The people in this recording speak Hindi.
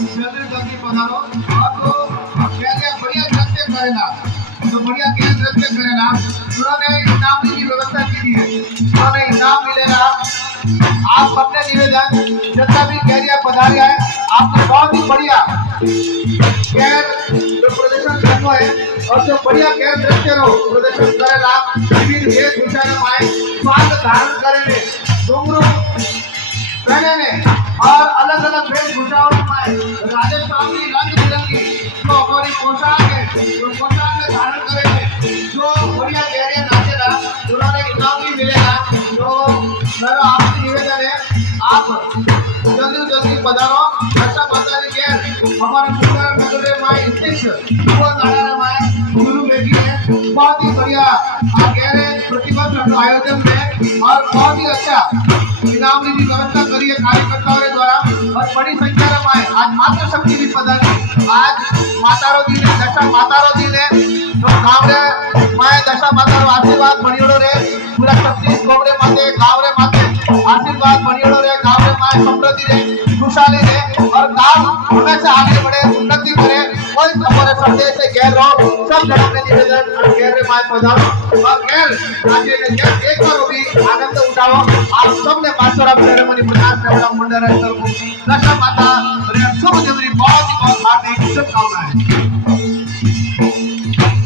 जल्दी जल्दी पधारो और तो क्या बढ़िया नृत्य करेगा तो बढ़िया क्या नृत्य करेगा उन्होंने इनाम की व्यवस्था की है उन्होंने इनाम मिलेगा आप अपने निवेदन जितना भी कैरियर पधारिया है आपने बहुत ही बढ़िया कैर जो प्रदर्शन करना है और जो बढ़िया कैर नृत्य रो प्रदर्शन करेगा विविध वेशभूषा में आए स्वाद धारण करेंगे डोंगरों पहने ने और अलग अलग वेशभूषाओं में आए राजस्थान की रंग बिरंगी जो हमारी पोशाक है तो पोशाक में धारण करेंगे जो बढ़िया कैरियर नाचेगा उन्होंने इनाम भी मिलेगा तो मेरा आपसे निवेदन है आप जल्दी जल्दी पधारो अच्छा माता जी के हमारे सुंदर नगर में स्थित वो नारायण में गुरु बेटी है बहुत ही बढ़िया गहरे प्रतिबद्ध आयोजन में और बहुत ही अच्छा इनाम की व्यवस्था करी है कार्यकर्ताओं के द्वारा और बड़ी संख्या में आए आज मातृ शक्ति भी पधारी आज मातारो दी ने दशा मातारो दी ने तो गांव रे माए दशा मातारो आशीर्वाद बणियोड़ो रे पूरा शक्ति गोबरे माते गांव रे माते आशीर्वाद बणियोड़ो रे गांव रे माए समृद्धि रे खुशहाली रे और गांव हमेशा आगे बढ़े उन्नति करे कोई हमारे संदेश से गैर रहो सब जनों ने निवेदन और गैर रे माए पधारो और गैर आगे ने गैर एक बार भी आनंद उठाओ आप सबने बासुरा सेरेमनी प्रकाश सेवा मंडल है दशा माता रे शुभ दिवस बहुत हार्दिक शुभकामनाएं।